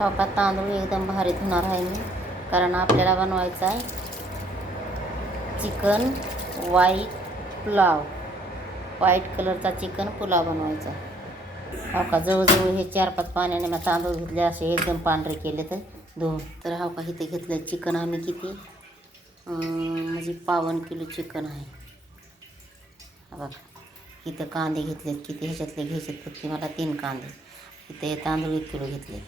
का तांदूळ एकदम भारी धुणार आहे मी. कारण आपल्याला बनवायचा आहे चिकन व्हाईट पुलाव. व्हाईट कलरचा चिकन पुलाव बनवायचा हो का? जवळजवळ हे चार पाच पाण्याने मी तांदूळ घेतले असे एकदम पांढरे केले तर धुवून. तर हो का इथे घेतलं चिकन आम्ही किती? म्हणजे पावन किलो चिकन आहे. हा बघा. इथं कांदे घेतलेत किती? ह्याच्यातले घ्यायचे फक्त मला तीन कांदे. इथे तांदूळ एक किलो घेतले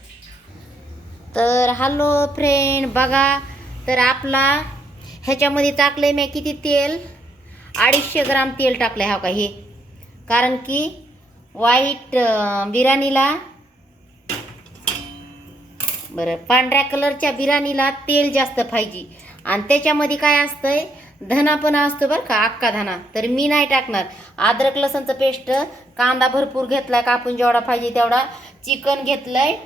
तर हॅलो फ्रेंड बघा. तर आपला ह्याच्यामध्ये टाकलं आहे मी किती तेल? अडीचशे ग्राम तेल टाकलं आहे हा हो का हे? कारण की व्हाईट बिर्याणीला बरं पांढऱ्या कलरच्या बिर्याणीला तेल जास्त पाहिजे. आणि त्याच्यामध्ये काय असतंय? धना पण असतो बरं का अक्का धना. तर मी नाही टाकणार. अद्रक लसणचं पेस्ट कांदा भरपूर घेतलाय कापून जेवढा पाहिजे तेवढा. चिकन घेतलं आहे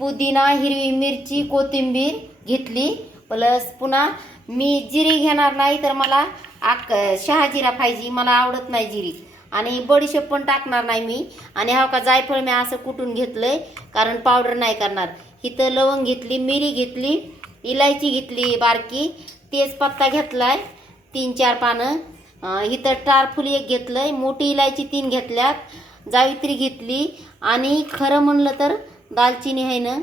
पुदिना हिरवी मिरची कोथिंबीर घेतली. प्लस पुन्हा मी जिरी घेणार नाही तर मला आक शहाजिरा पाहिजे मला आवडत नाही जिरी. आणि बडीशेप पण टाकणार नाही मी. आणि हा का जायफळ मी असं कुटून घेतलंय कारण पावडर नाही करणार. इथं लवंग घेतली मिरी घेतली इलायची घेतली बारकी. तेजपत्ता घेतलाय तीन चार पानं. इथं टारफुली एक घेतलंय मोठी इलायची तीन घेतल्यात. जावित्री घेतली. आणि खरं म्हणलं तर दालचिनी आहे ना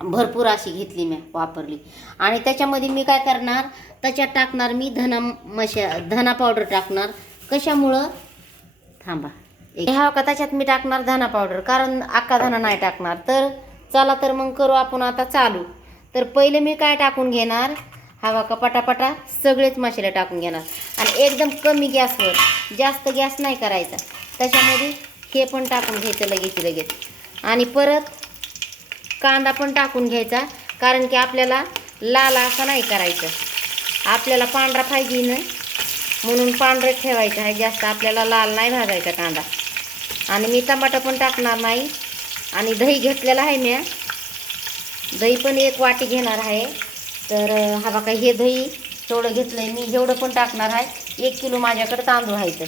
भरपूर अशी घेतली मी वापरली. आणि त्याच्यामध्ये मी काय करणार त्याच्यात टाकणार मी धना मशा धना पावडर टाकणार. कशामुळं? थांबा. एक- ह्या का त्याच्यात मी टाकणार धना पावडर कारण अक्का धना नाही टाकणार. तर चला तर मग करू आपण आता चालू. तर पहिले मी काय टाकून घेणार? हवा का पटापटा सगळेच मसाले टाकून घेणार. आणि एकदम कमी गॅसवर जास्त गॅस नाही करायचा. त्याच्यामध्ये हे पण टाकून घ्यायचं लगेच लगेच. आणि परत कांदा पण टाकून घ्यायचा कारण की आपल्याला लाल असा नाही करायचं. आपल्याला पांढरा पाहिजे ना म्हणून पांढरं ठेवायचं आहे. जास्त आपल्याला लाल नाही भाजायचा कांदा. आणि मी टमाटर पण टाकणार नाही. आणि दही घेतलेलं आहे मी. दही पण एक वाटी घेणार आहे. तर हा बघा हे दही तेवढं घेतलं आहे मी. जेवढं पण टाकणार आहे. एक किलो माझ्याकडे तांदूळ आहेत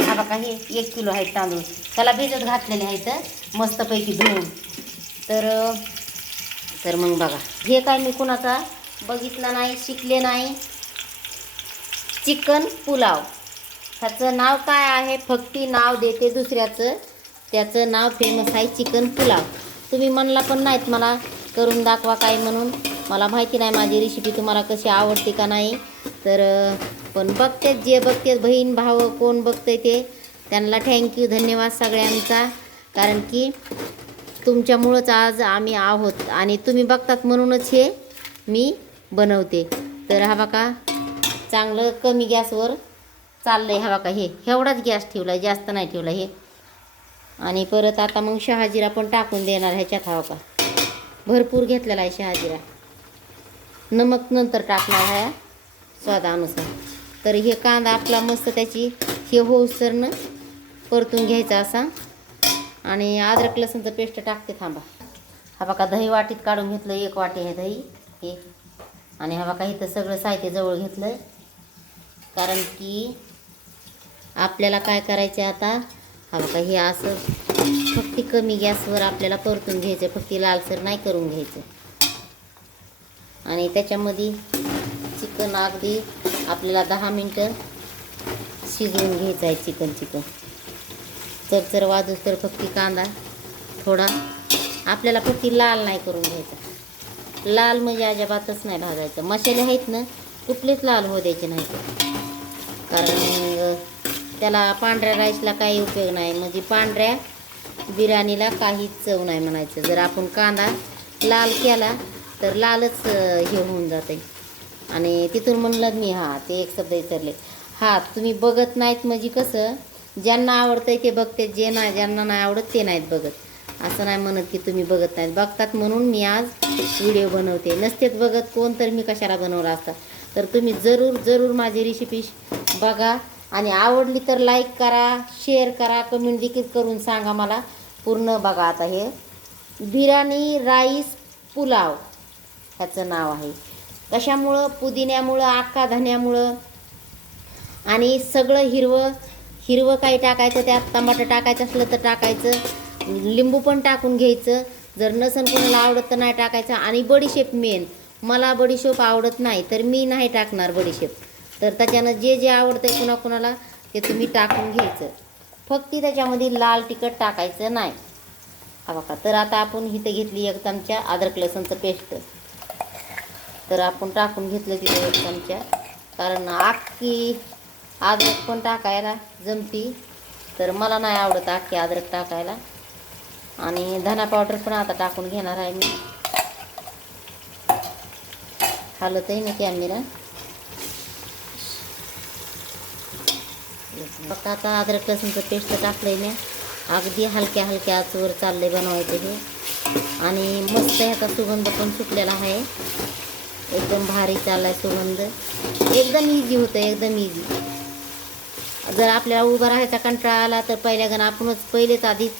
हा बघा हे एक किलो आहेत तांदूळ. त्याला भिजत घातलेले आहेत मस्तपैकी धुवून. तर तर मग बघा हे काय मी कुणाचा बघितलं नाही शिकले नाही. चिकन पुलाव. ह्याचं नाव काय आहे? फक्ती नाव देते दुसऱ्याचं. त्याचं नाव फेमस आहे चिकन पुलाव. तुम्ही म्हणला पण नाहीत मला करून दाखवा काय म्हणून. मला माहिती नाही माझी रेसिपी तुम्हाला कशी आवडते का नाही. तर पण बघतेच जे बघतेच बहीण भाव कोण बघते ते. त्यांना थँक्यू धन्यवाद सगळ्यांचा. कारण की तुमच्यामुळंच आज आम्ही आहोत. आणि तुम्ही बघतात म्हणूनच हे मी बनवते. तर हा बघा चांगलं कमी गॅसवर चाललं आहे हा बघा हे. एवढाच गॅस ठेवला आहे जास्त नाही ठेवला हे. आणि परत आता मग शहाजिरा पण टाकून देणार ह्याच्यात हा बघा. भरपूर घेतलेला आहे शहाजिरा नमक नंतर टाकणार ह्या स्वादानुसार तर हे कांदा आपला मस्त त्याची हे होऊसरनं परतून घ्यायचा असा. आणि अद्रक लसणचं पेस्ट टाकते थांबा. हा बघा दही वाटीत काढून घेतलं एक वाटी आहे दही हे. आणि हा बघा इथं सगळं साहित्य जवळ घेतलं आहे कारण की आपल्याला काय करायचं आहे आता? हा बघा हे असं फक्त कमी गॅसवर आपल्याला परतून घ्यायचं फक्त लालसर नाही करून घ्यायचं. आणि त्याच्यामध्ये चिकन अगदी आपल्याला दहा मिनटं शिजवून घ्यायचं आहे चिकन चिकन. चरचर वाजूस तर फक्त कांदा थोडा आपल्याला फक्त लाल नाही करून घ्यायचा. लाल म्हणजे अजिबातच नाही भाजायचं. मसाले आहेत ना कुठलेच लाल होऊ द्यायचे नाही कारण त्याला पांढऱ्या राईसला काही उपयोग नाही. म्हणजे पांढऱ्या बिर्याणीला काहीच चव नाही म्हणायचं. जर आपण कांदा लाल केला तर लालच हे होऊन जाते. आणि तिथून म्हणलं मी हां ते एक शब्द विचारले हां तुम्ही बघत नाहीत म्हणजे कसं? ज्यांना आवडतंय ते बघते जे नाही ज्यांना नाही आवडत ते नाहीत बघत. असं नाही म्हणत की तुम्ही बघत नाहीत. बघतात म्हणून मी आज व्हिडिओ बनवते. नसतेच बघत कोण तर मी कशाला बनवला असता तर तुम्ही जरूर जरूर माझी रेसिपी बघा आणि आवडली तर लाईक करा शेअर करा कमेंट देखील करून सांगा मला. पूर्ण बघा आता हे. बिर्याणी राईस पुलाव. ह्याचं नाव आहे. कशामुळं पुदिन्यामुळं आक्का धन्यामुळं? आणि सगळं हिरवं हिरवं काही टाकायचं त्यात टमाटर टाकायचं असलं तर टाकायचं. लिंबू पण टाकून घ्यायचं. जर नसन कोणाला आवडत तर नाही टाकायचं. आणि बडीशेप मेन मला बडीशेप आवडत नाही तर मी नाही टाकणार बडीशेप. तर त्याच्यानं जे जे आवडतं कुणा कुणाला ते तुम्ही टाकून घ्यायचं. फक्त त्याच्यामध्ये लाल तिखट टाकायचं नाही. हा बघा तर आता आपण इथं घेतली एक चमचा अद्रक लसणचं पेस्ट. तर आपण टाकून घेतलं तिथे एक चमचा. कारण अख्खी अद्रक पण टाकायला जमती. तर मला नाही आवडत अख्खी अद्रक टाकायला. आणि धना पावडर पण आता टाकून घेणार आहे मी. हलतही ना कॅमेरा फक्त आता अद्रक लसूणचं पेस्ट टाकलंय मी. अगदी हलक्या हलक्या आचवर चाललंय बनवायचं हे. आणि मस्त ह्याचा सुगंध पण सुटलेला आहे. एकदम भारी चाललाय सुगंध. एकदम इझी होतं एकदम इझी जर आपल्याला उभं राहायचा कंटाळा आला तर पहिल्या गण आपणच पहिलेच आधीच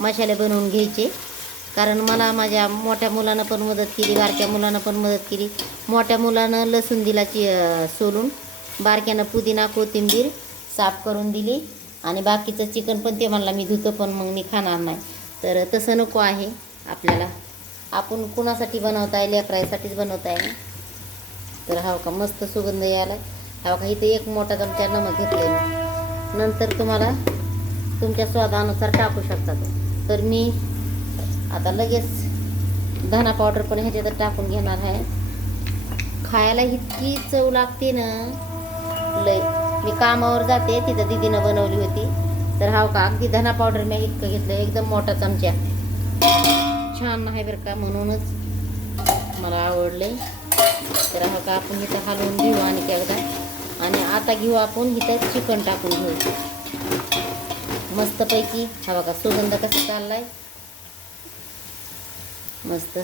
मसाले बनवून घ्यायचे. कारण मला माझ्या मोठ्या मुलानं पण मदत केली बारक्या मुलानं पण मदत केली. मोठ्या मुलानं लसूण दिला चि सोलून बारक्यानं पुदिना कोथिंबीर साफ करून दिली. आणि बाकीचं चिकन पण ते म्हणला मी धुतं पण मग मी खाणार नाही. तर तसं नको आहे आपल्याला. आपण कुणासाठी बनवताय लेकरायसाठीच बनवताय ना. तर हा का मस्त सुगंध यायला हा का इथे एक मोठा चमचा नमक घेतलं नंतर तुम्हाला तुमच्या स्वादानुसार टाकू शकतात तर मी आता लगेच धना पावडर पण ह्याच्यात टाकून घेणार आहे. खायला इतकी चव लागते ना. लय. मी कामावर जाते तिथं दिदीनं बनवली होती. तर हा का अगदी धना पावडर मी इतकं घेतलं एकदम मोठा चमचा. छान आहे बरं का म्हणूनच मला आवडले तर हा का आपण इथं हलवून घेऊ आणि एकदा. आणि आता घेऊ आपण इथं चिकन टाकून घेऊ. मस्तपैकी. हा बघा सुगंध कसा चाललाय. मस्त.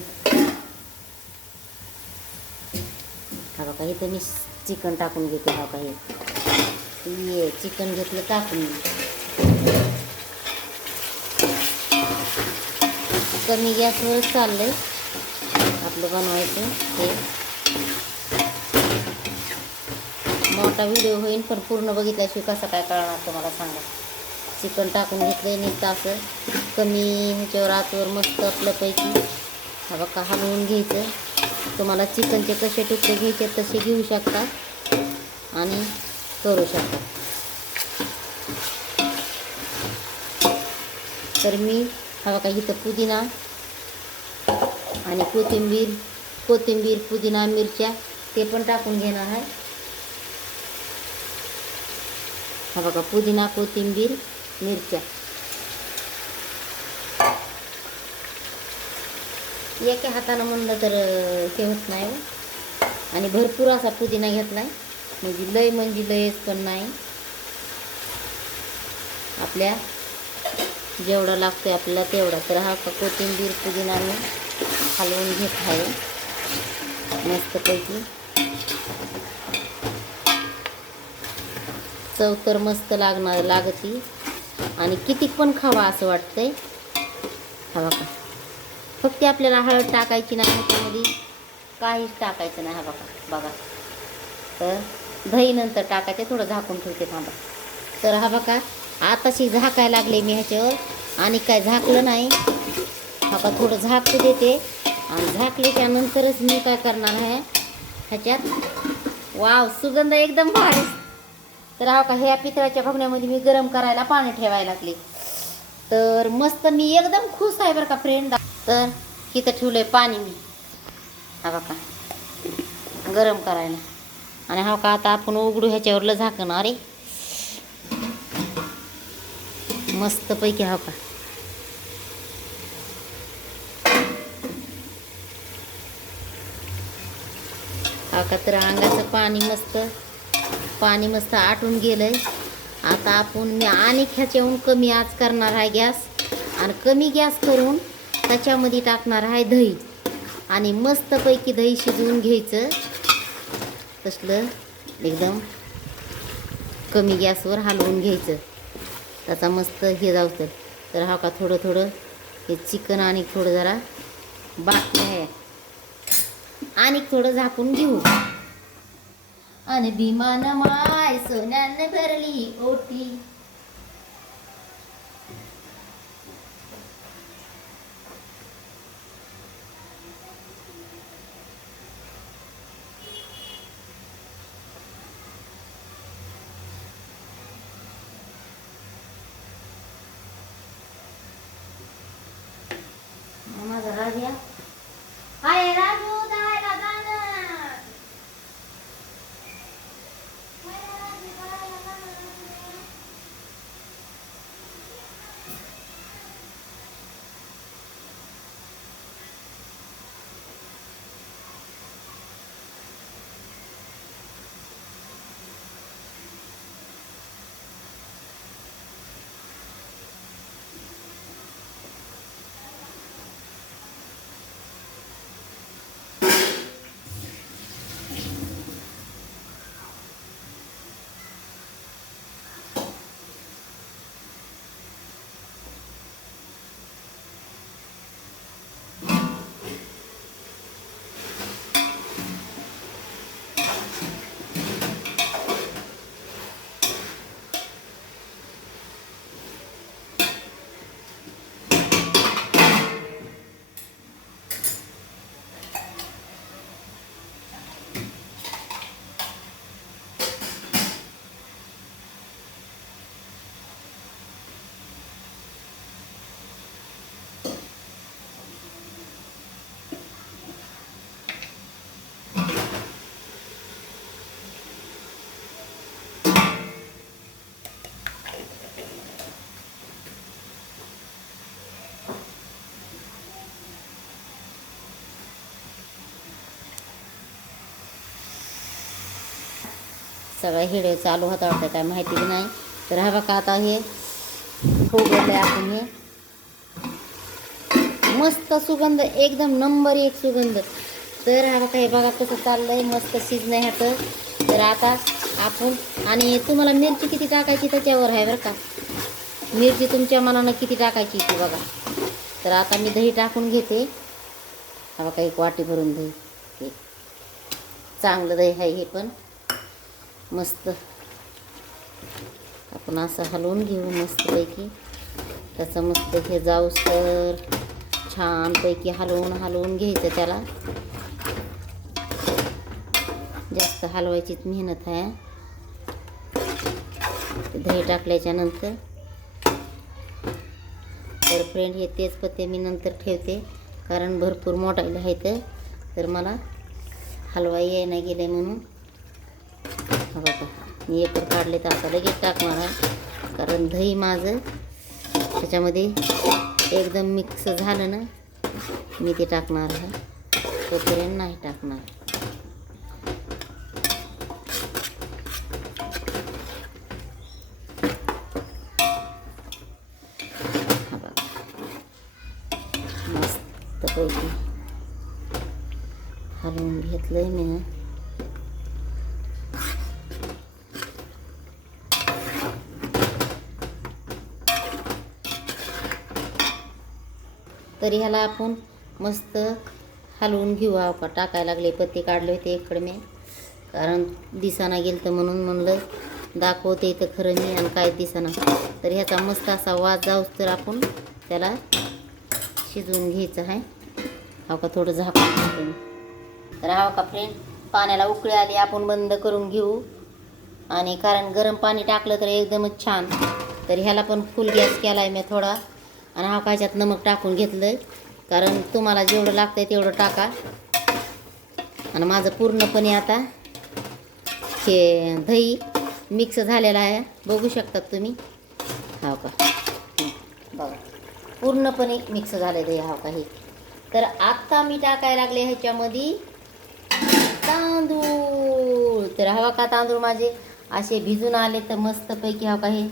हा बघा इथं मी चिकन टाकून घेते हा का हे. चिकन घेतलं टाकून कमी गॅसवरच चाललंय. आपलं बनवायचं हे. आता व्हिडिओ होईल पण पूर्ण बघितल्याशिवाय कसं काय कळणार तुम्हाला सांगा. चिकन टाकून घेतलं नुसतं असं कमी ह्याच्यावर आतवर मस्त आपल्यापैकी. हा बघा हलवून घ्यायचं. तुम्हाला चिकनचे कसे तुकडे घ्यायचे तसे घेऊ शकता आणि करू शकता. तर मी हा बघा इथं पुदिना आणि कोथिंबीर कोथिंबीर पुदिना मिरच्या ते पण टाकून घेणार आहे. हा बघा पुदिना कोथिंबीर मिरच्या एका हातानं म्हणलं तर हे होत नाही हो. आणि भरपूर असा पुदिना घेतलाय म्हणजे लय म्हणजे लयच पण नाही आपल्या जेवढा लागतोय आपल्याला तेवढा तर हा का कोथिंबीर पुदिना मी हलवून घेत आहे मस्तपैकी चव तर मस्त लागणार लागती. आणि किती पण खावा असं वाटतंय. हवा का? फक्त आपल्याला हळद टाकायची नाही त्यामध्ये काहीच टाकायचं नाही हा बघा बघा. तर दही नंतर टाकायचं थोडं झाकून ठेवते थांबा. तर हा बघा आताशी झाकायला लागले मी ह्याच्यावर. आणि काय झाकलं नाही. हा का थोडं झाकू देते. आणि झाकले त्यानंतरच मी काय करणार आहे ह्याच्यात वाव सुगंध एकदम भारी. तर हा का ह्या पितळाच्या भगण्यामध्ये मी गरम करायला पाणी ठेवायला लागले. तर मस्त मी एकदम खुश आहे बरं का फ्रेंड तर इथं ठेवलंय पाणी मी. हा बघा गरम करायला. आणि हा का आता आपण उघडू ह्याच्यावरलं झाकण अरे मस्तपैकी हा का. हा का तर अंगाचं पाणी मस्त पाणी मस्त आटून गेलं आता आपण मी आणि ह्याच्याहून कमी आज करणार आहे गॅस. आणि कमी गॅस करून त्याच्यामध्ये टाकणार आहे दही. आणि मस्तपैकी दही शिजवून घ्यायचं. तसलं एकदम कमी गॅसवर हलवून घ्यायचं. त्याचा मस्त हे जावतं. तर हा का थोडं थोडं हे चिकन आणि थोडं जरा बाकी आहे. आणि थोडं झाकून घेऊ. आणि विमान माय सोन्याने भरली सगळा हिडे चालू होता वाटतं काय माहिती बी नाही. तर हा बघा आता हे उघडलं आपण हे. मस्त सुगंध एकदम नंबर एक सुगंध. तर हा बघा हे बघा कसं आहे मस्त शिजणं ह्याचं. तर आता आपण आणि तुम्हाला मिरची किती टाकायची त्याच्यावर आहे बरं का? मिरची तुमच्या मनानं किती टाकायची ती बघा. तर आता मी दही टाकून घेते. हा बघा एक वाटी भरून दही. चांगलं दही आहे हे पण. मस्त. आपण असं हलवून घेऊ मस्तपैकी. त्याचं मस्त हे जाऊस तर छानपैकी हलवून हलवून घ्यायचं त्याला. जास्त हलवायचीच मेहनत आहे. ते दही टाकल्याच्या नंतर. तर फ्रेंड हे तेच पत्ते मी नंतर ठेवते. कारण भरपूर मोठायला आहेत. तर मला हलवाई यायला गेले म्हणून. हा बाबा मी एकर काढले तर आता लगेच टाकणार आहे कारण दही माझं त्याच्यामध्ये एकदम मिक्स झालं ना मी ते टाकणार आहे. तोपर्यंत नाही टाकणार. मस्त पैकी हलवून घेतलंय मी ना तर ह्याला आपण मस्त हलवून घेऊ. हा का टाकायला लागले पत्ते काढले होते इकडे मी. कारण दिसाना गेलं तर म्हणून म्हणलं दाखवते तर खरं मी आणि काय दिसाना. तर ह्याचा मस्त असा वाज जाऊस तर आपण त्याला शिजवून घ्यायचं आहे. हा का थोडं झाकून तर हा का फ्रेंड पाण्याला उकळी आली आपण बंद करून घेऊ. आणि कारण गरम पाणी टाकलं तर एकदमच छान. तर ह्याला पण फुल गॅस केला आहे मी थोडा. आणि हा काच्यात नमक टाकून घेतलं कारण तुम्हाला जेवढं लागतंय तेवढं टाका. आणि माझं पूर्णपणे आता हे दही मिक्स झालेलं आहे. बघू शकतात तुम्ही. हो का? बघा. पूर्णपणे मिक्स झालं दही हो का हे. तर आत्ता मी टाकायला लागले ह्याच्यामध्ये तांदूळ. तर हवा का तांदूळ माझे? असे भिजून आले तर मस्तपैकी हवा का हे.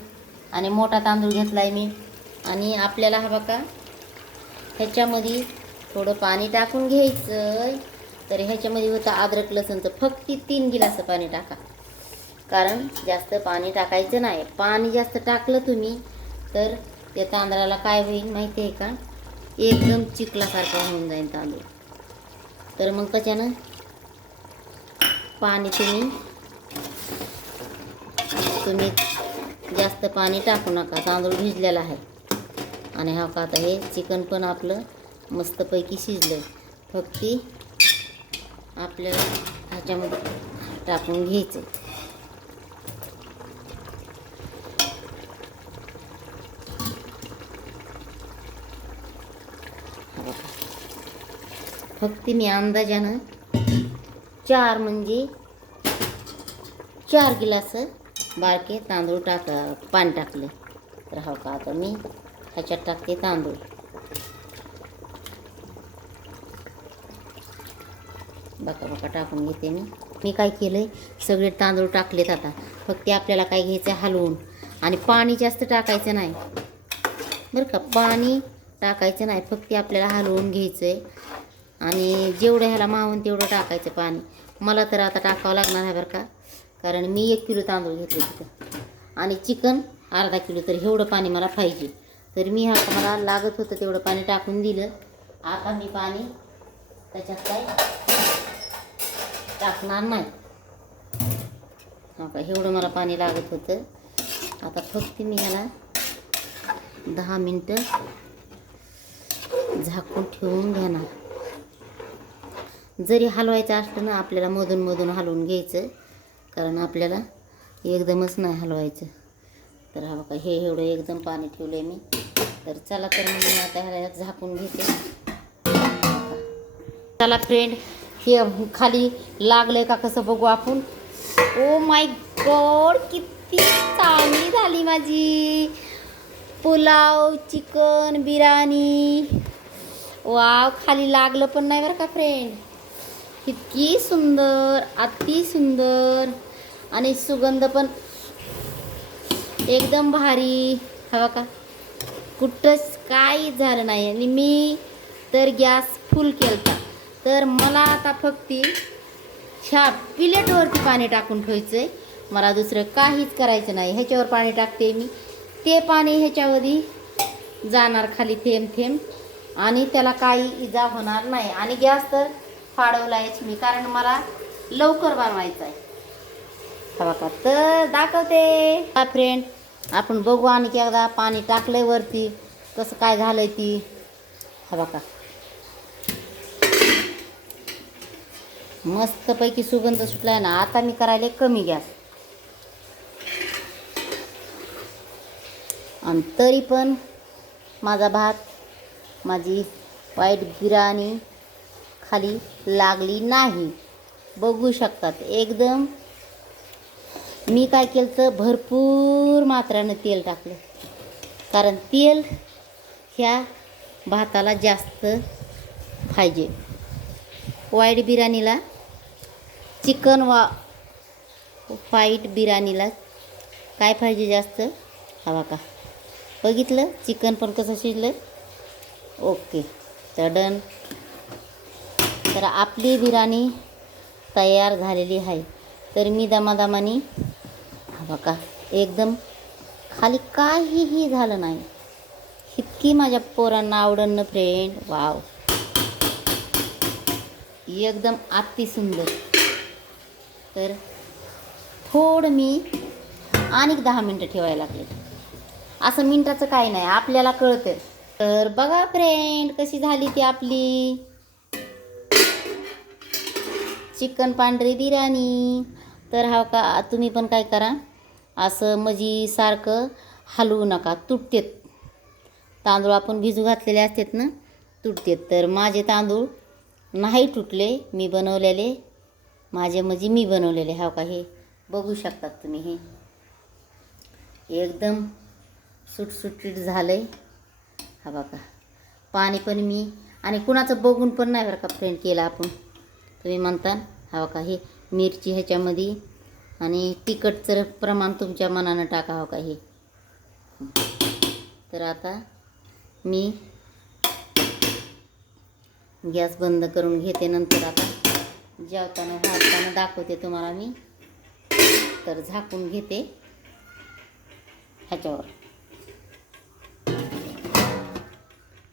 आणि मोठा तांदूळ घेतला आहे मी. आणि आपल्याला हा का ह्याच्यामध्ये थोडं पाणी टाकून घ्यायचं. तर ह्याच्यामध्ये होतं अद्रक लसणचं फक्त तीन गिलास पाणी टाका. कारण जास्त पाणी टाकायचं नाही. पाणी जास्त टाकलं तुम्ही तर त्या तांदळाला काय होईल माहिती आहे का? एकदम चिखलासारखा होऊन जाईल तांदूळ. तर मग त्याच्यानं पाणी तुम्ही तुम्ही जास्त पाणी टाकू नका. तांदूळ भिजलेला आहे. आणि हा का आता हे चिकन पण आपलं मस्तपैकी शिजलं फक्त आपल्याला ह्याच्यामध्ये टाकून घ्यायचं फक्त मी अंदाजानं चार म्हणजे चार गिलास बारके तांदूळ टाक पाणी टाकले. तर हो का आता मी ह्याच्यात टाकते तांदूळ. बका बका टाकून घेते मी. मी काय केलं आहे सगळे तांदूळ टाकलेत आता. फक्त आपल्याला काय घ्यायचं आहे हलवून. आणि पाणी जास्त टाकायचं नाही. बरं का? पाणी टाकायचं नाही. फक्त आपल्याला हलवून घ्यायचं आहे आणि जेवढं ह्याला मावून तेवढं टाकायचं पाणी. मला तर आता टाकावं लागणार आहे बरं का? कारण मी एक किलो तांदूळ घेतले तिथं. आणि चिकन अर्धा किलो तर एवढं पाणी मला पाहिजे. तर मी हा मला लागत होतं तेवढं पाणी टाकून दिलं. आता मी पाणी त्याच्यात काय टाकणार नाही. हा का एवढं मला पाणी लागत होतं. आता फक्त मी ह्याला दहा मिनटं झाकून ठेवून घेणार. जरी हलवायचं असलं ना आपल्याला मधून मधून हलवून घ्यायचं कारण आपल्याला एकदमच नाही हलवायचं. तर हा बघा हे एवढं एकदम पाणी ठेवलं आहे मी. तर चला तर मग मी आता ह्याला झाकून घेते. चला फ्रेंड हे खाली लागलंय का कसं बघू आपण? ओ माय गॉड किती चांगली झाली माझी. पुलाव चिकन बिर्याणी. वाव खाली लागलं पण नाही बरं का फ्रेंड इतकी सुंदर अति सुंदर. आणि सुगंध पण एकदम भारी. हवा का कुठंच काही झालं नाही. आणि मी तर गॅस फुल केलता. तर मला आता फक्त ह्या प्लेटवरती पाणी टाकून ठेवायचं आहे मला दुसरं काहीच करायचं नाही. ह्याच्यावर पाणी टाकते मी. ते पाणी ह्याच्यावरी जाणार खाली थेंब थेंब. आणि त्याला काही इजा होणार नाही. आणि गॅस तर फाडवलायच मी. कारण मला लवकर बनवायचं आहे हा का तर दाखवते. हा फ्रेंड आपण बघू आणखी एकदा पाणी टाकलंय वरती कसं काय झालंय ती. हवा का मस्तपैकी सुगंध सुटलाय ना आता मी करायला कमी गॅस. आणि तरी पण माझा भात माझी वाईट बिर्याणी खाली लागली नाही. बघू शकतात एकदम मी काय केलं तर भरपूर मात्रानं तेल टाकलं. कारण तेल ह्या भाताला जास्त पाहिजे. वाईट बिर्याणीला चिकन वा व्हाईट बिर्याणीला काय पाहिजे जास्त? हवा का बघितलं? चिकन पण कसं शिजलं? ओके. तर डन. तर आपली बिर्याणी तयार झालेली आहे. तर मी दमादमानी बघा एकदम खाली काहीही झालं नाही. इतकी माझ्या पोरांना आवडन ना फ्रेंड वाव एकदम अति सुंदर तर थोडं मी आणि दहा मिनटं ठेवायला लागले. असं मिनटाचं काही नाही आपल्याला कळतं तर बघा फ्रेंड कशी झाली ती आपली? चिकन पांढरी बिर्याणी. तर हा का तुम्ही पण काय करा. असं मजी सारखं हलवू नका तुटतेत. तांदूळ आपण भिजू घातलेले असतात ना तुटतेत. तर माझे तांदूळ नाही तुटले मी बनवलेले. माझे म्हणजे मी बनवलेले हा का? हे बघू शकतात तुम्ही हे. एकदम सुटसुटीट झालं आहे हा बघा. पाणी पण मी आणि कुणाचं बघून पण नाही बरं का फ्रेंड केला आपण. तुम्ही म्हणता हा बघा हे मिरची ह्याच्यामध्ये आणि तिखटचं प्रमाण तुमच्या मनानं टाकावं हो का हे तर आता मी गॅस बंद करून घेते नंतर आता जेवताना घालताना दाखवते तुम्हाला मी. तर झाकून घेते ह्याच्यावर.